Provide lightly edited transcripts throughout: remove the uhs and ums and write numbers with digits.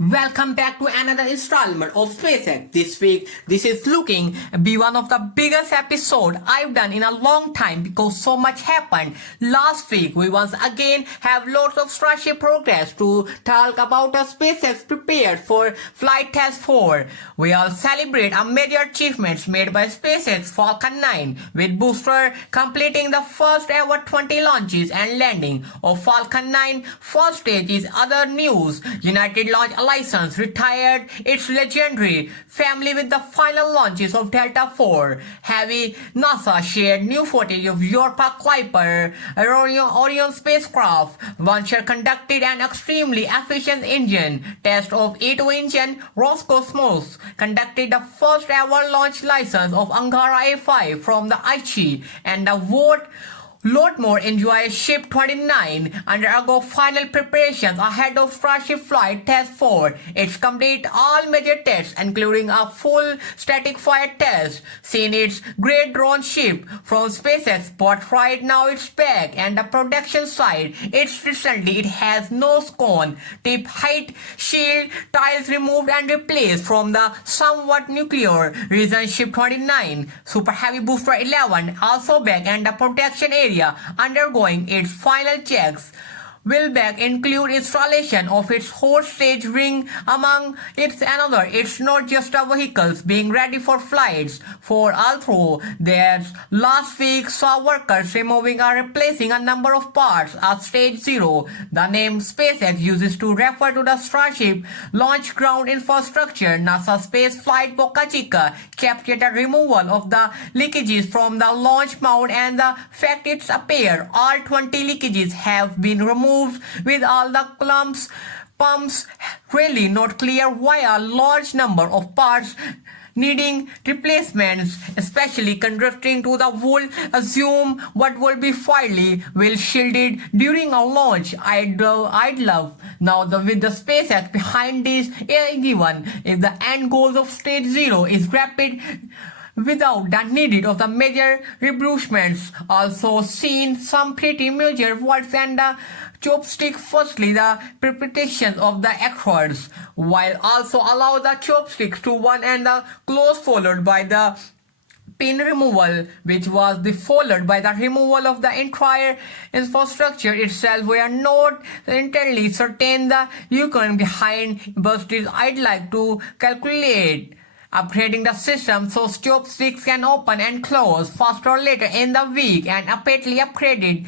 Welcome back to another installment of SpaceX. This week, this is looking be one of the biggest episode I've done in a long time because so much happened. Last week, we once again have lots of Starship progress to talk about as SpaceX prepared for Flight Test 4. We all celebrate a major achievements made by SpaceX Falcon 9 with booster completing the first ever 20 launches and landing of Falcon 9 first stage is other news. United Launch Alliance retired its legendary family with the final launches of Delta 4. Heavy NASA shared new footage of Europa Kuiper Orion spacecraft. Launcher conducted an extremely efficient engine test of E2 engine. Roscosmos conducted the first ever launch license of Angara A5 from the Aichi, and the lot more enjoy Ship 29 undergo final preparations ahead of Starship Flight Test 4. It's complete all major tests including a full static fire test. Seen its great drone ship from SpaceX, but right now it's back and the production side. It's recently it has nose cone, tip height, shield, tiles removed and replaced from the somewhat nuclear region Ship 29. Super Heavy Booster 11 also back and the protection area undergoing its final checks. Will back include installation of its host stage ring among its another. It's not just a vehicles being ready for flights. For although there's last week saw workers removing or replacing a number of parts at stage 0. The name SpaceX uses to refer to the Starship launch ground infrastructure. NASA Space Flight Boca Chica captured the removal of the leakages from the launch mount and the fact it's appear all 20 leakages have been removed with all the pumps really not clear why a large number of parts needing replacements, especially conducting to the would assume what will be fairly well shielded during a launch. I'd love now with the SpaceX behind this, given if the end goals of stage 0 is rapid without the needed of the major rebrushments. Also seen some pretty major works and the chopstick. Firstly, the preparation of the accords, while also allow the chopsticks to one and the close followed by the pin removal, which was followed by the removal of the entire infrastructure itself. We are not entirely certain the Yukon behind, but I'd like to calculate upgrading the system so chopsticks can open and close faster later in the week and apparently upgraded.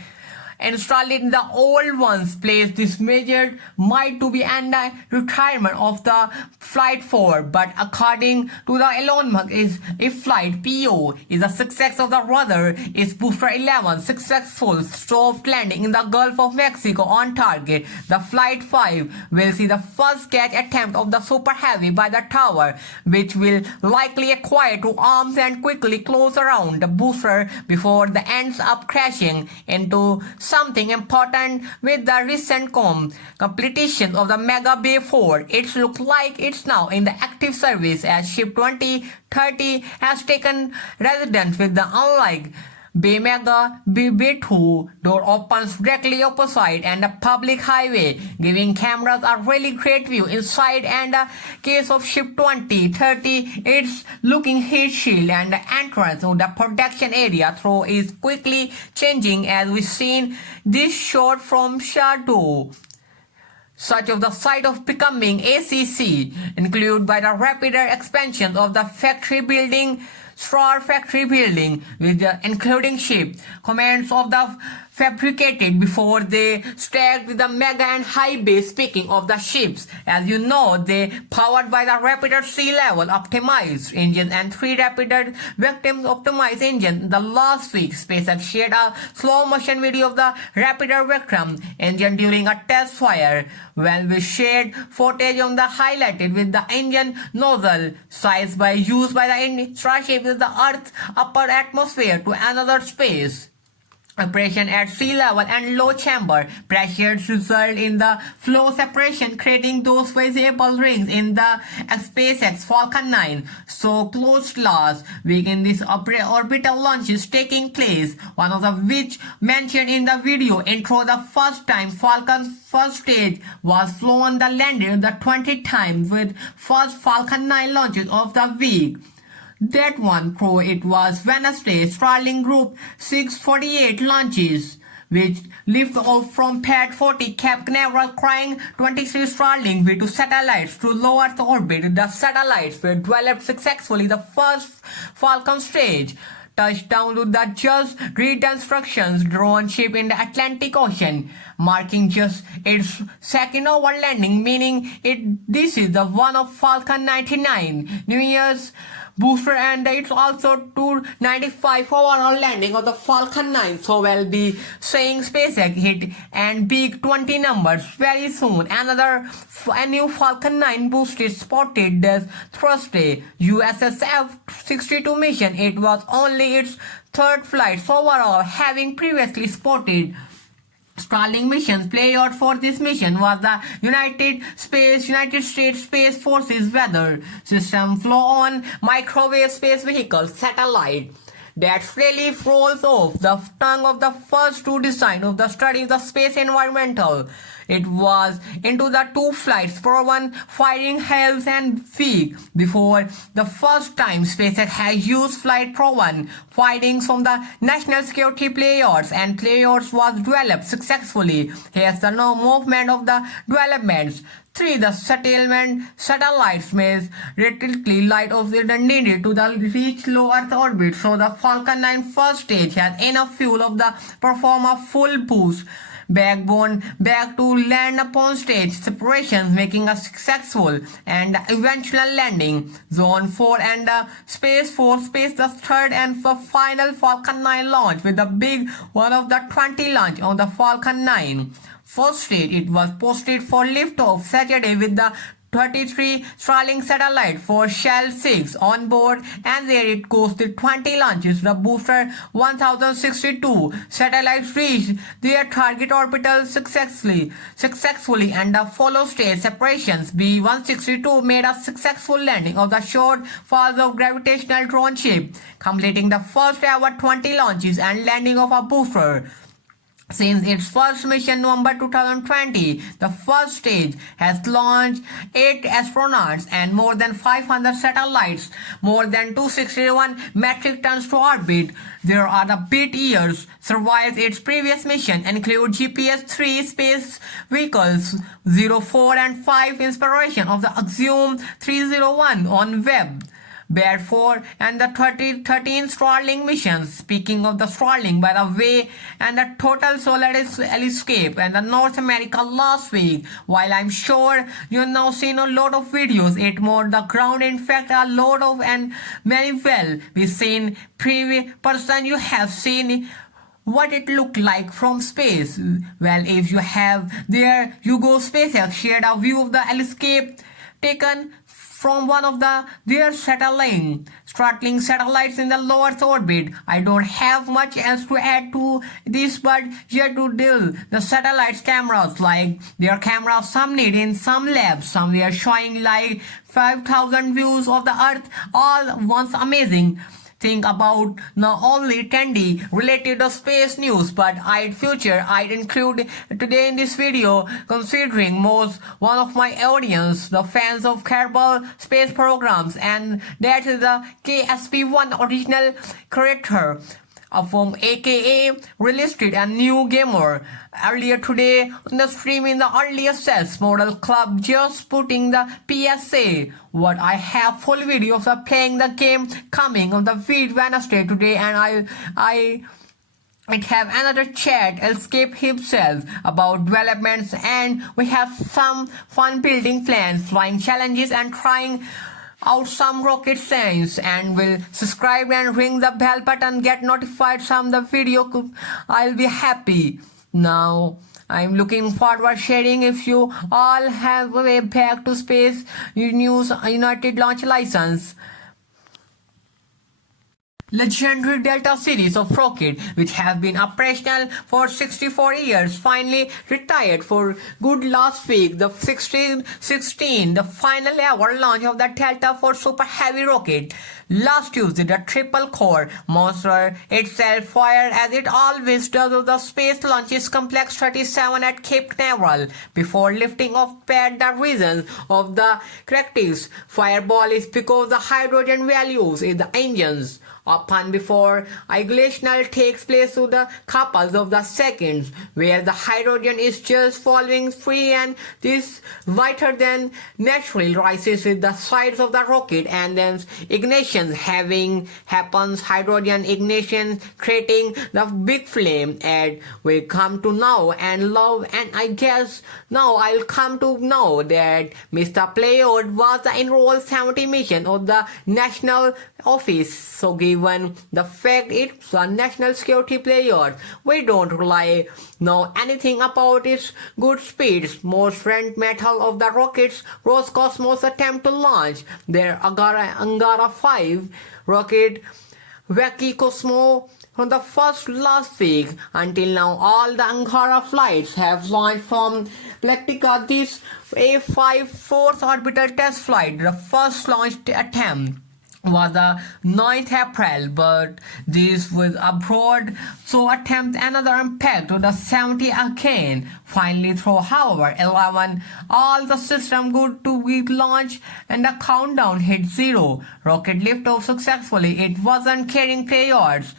Installing the old ones place this measure might to be the retirement of the Flight 4, but according to the Elon Musk is if Flight PO is a success of the rudder is Booster 11 successful soft landing in the Gulf of Mexico on target. The Flight 5 will see the first catch attempt of the Super Heavy by the tower, which will likely acquire two arms and quickly close around the booster before the ends up crashing into something important with the recent completion of the Mega Bay 4. It looks like it's now in the active service as Ship 2030 has taken residence with the unlike Bay Mega Bay 2 door opens directly opposite and a public highway, giving cameras a really great view inside. And the case of Ship 2030, it's looking heat shield and the entrance to the production area through is quickly changing as we seen this shot from shadow. Such of the site of becoming ACC, included by the rapid expansion of the factory building, Star Factory building, with the including ship commands of the fabricated before they stacked with the mega and high base. Speaking of the ships, as you know, they powered by the Raptor sea level optimized engine and 3 Raptor victims optimized engine. The last week, SpaceX shared a slow motion video of the Raptor Vikram engine during a test fire, when we shared footage on the highlighted with the engine nozzle size by used by the Starship with the Earth's upper atmosphere to another space. operation at sea level and low chamber pressures result in the flow separation, creating those visible rings in the SpaceX Falcon 9. So close last week in this orbital launch is taking place, one of the which mentioned in the video intro. The first time Falcon's first stage was flown, the landed the 20 times with first Falcon 9 launches of the week. That one through it was Wednesday, Starlink Group 648 launches, which lift off from Pad 40 Cape Canaveral, carrying 23 Starlink V2 satellites to low Earth orbit. The satellites were developed successfully. The first Falcon stage touched down with the Just Read Instructions drone ship in the Atlantic Ocean, marking just its second over landing, meaning this is the one of Falcon 99 New Year's booster, and it's also 295 overall landing of the Falcon 9. So we'll be saying SpaceX hit and big 20 numbers very soon. A new Falcon 9 boost is spotted this Thursday. USS F-62 mission. It was only its third flight overall, having previously spotted Starlink missions. Payload for this mission was the United States Space Forces Weather System flow-on microwave space vehicle satellite that really rolls off the tongue of the first two design of the study of the space environmental. It was into the two flights for one firing halves and week before the first time SpaceX has used Flight Pro 1 findings from the national security players, and players was developed successfully. Here's the movement of the developments. 3. The settlement satellites may relatively light of it needed to reach low Earth orbit, so the Falcon 9 first stage has enough fuel of the perform a full boost backbone back to land upon stage separations, making a successful and eventual landing. Zone 4 and Space Force Space the third and the final Falcon 9 launch with the big one of the 20 launch on the Falcon 9. First stage it was posted for liftoff Saturday with the 33 Starlink satellite for Shell 6 on board, and there it goes the 20 launches. The booster 1062 satellites reached their target orbital successfully, and the follow stage separations. B-162 made a successful landing of the short falls of gravitational drone ship, completing the first ever 20 launches and landing of a booster. Since its first mission November 2020, the first stage has launched 8 astronauts and more than 500 satellites, more than 261 metric tons to orbit. There are the bit years survived its previous mission include GPS-3 space vehicles 04 and 5 inspiration of the Axiom 301 on Web. Bear 4 and the 13 Starlink missions. Speaking of the Starlink, by the way, and the total solar escape and the North America last week. While I'm sure you now seen a lot of videos, it more the ground. In fact, a lot of and very well we seen previous person you have seen what it looked like from space. Well, if you have there, you go SpaceX shared a view of the escape taken from one of their Starlink satellites in the low Earth orbit. I don't have much else to add to this, but here to deal the satellites cameras, like their cameras, some need in some labs, some they are showing like 5,000 views of the Earth, all once amazing. Think about not only trendy related to space news, but I'd include today in this video, considering one of my audience, the fans of Kerbal space programs, and that is the KSP-1 original character from aka released a new gamer earlier today on the stream in the early access model club, just putting the PSA what I have full video of the playing the game coming on the Wednesday today, and I have another chat escape himself about developments, and we have some fun building plans, flying challenges, and trying out some rocket science. And will subscribe and ring the bell button, get notified from the video. I'll be happy. Now I'm looking forward sharing if you all have a way back to space news United launch license. legendary Delta series of rocket, which have been operational for 64 years, finally retired for good last week. The 16, the final ever launch of the Delta IV Super Heavy rocket. Last Tuesday, the triple-core monster itself fired as it always does of the Space Launches Complex 37 at Cape Canaveral before lifting off pad. The reason of the corrective fireball is because the hydrogen values in the engines upon before ignition takes place to the couples of the seconds, where the hydrogen is just falling free, and this lighter than naturally rises with the sides of the rocket, and then ignition having happens, hydrogen ignition creating the big flame, and we come to know and love. And I guess now I'll come to know that Mr. Playard was the enrolled 70 mission of the national office. So given the fact it's a national security player, we don't really know anything about its good speeds. Most front metal of the rockets Roscosmos attempt to launch their Angara 5 rocket Wacky Cosmo from the first last week. Until now, all the Angara flights have launched from Plectica. This A5 fourth orbital test flight, the first launched attempt, was the 9th April, but this was abroad, so attempt another impact to the 70 again. Finally, through however 11, all the system good to be launched and the countdown hit 0. Rocket liftoff successfully. It wasn't carrying payloads,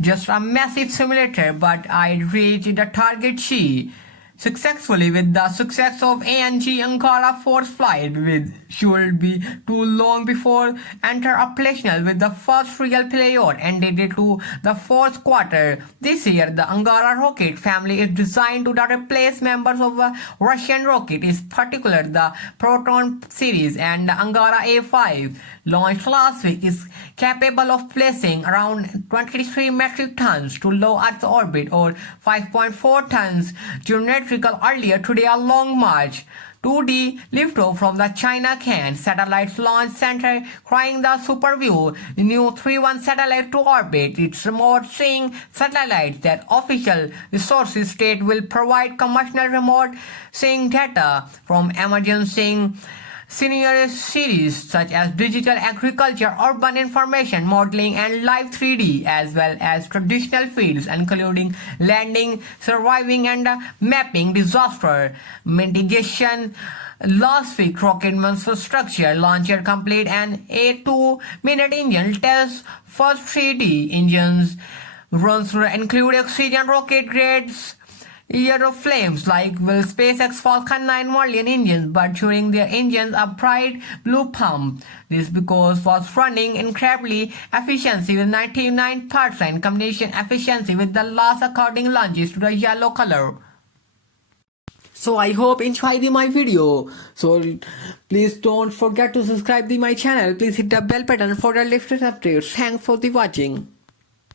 just a massive simulator, but I reached the target G successfully with the success of ANG Ankara Force flight, which should be too long before enter operational with the first real payload ended to the fourth quarter. This year, the Angara rocket family is designed to replace members of a Russian rocket, in particular the Proton series, and the Angara A5 launched last week is capable of placing around 23 metric tons to low Earth orbit or 5.4 tons geometrical earlier today. A long March 2D liftoff from the China Can Satellites Launch Center, carrying the SuperView new 3-1 satellite to orbit. Its remote seeing satellites that official resources state will provide commercial remote seeing data from emerging senior series such as digital agriculture, urban information modeling, and live 3D, as well as traditional fields including landing, surviving, and mapping, disaster mitigation. Last week, rocket monster structure launcher complete and a 2-minute engine test. First 3D engines runs include oxygen rocket grades year of flames like will SpaceX Falcon 9 Merlin engines, but during their engines a bright blue pump. This because was running incredibly efficiency with 99% combination efficiency with the last according launches to the yellow color. So I hope enjoy my video. So please don't forget to subscribe to my channel. Please hit the bell button for the latest updates. Thanks for the watching.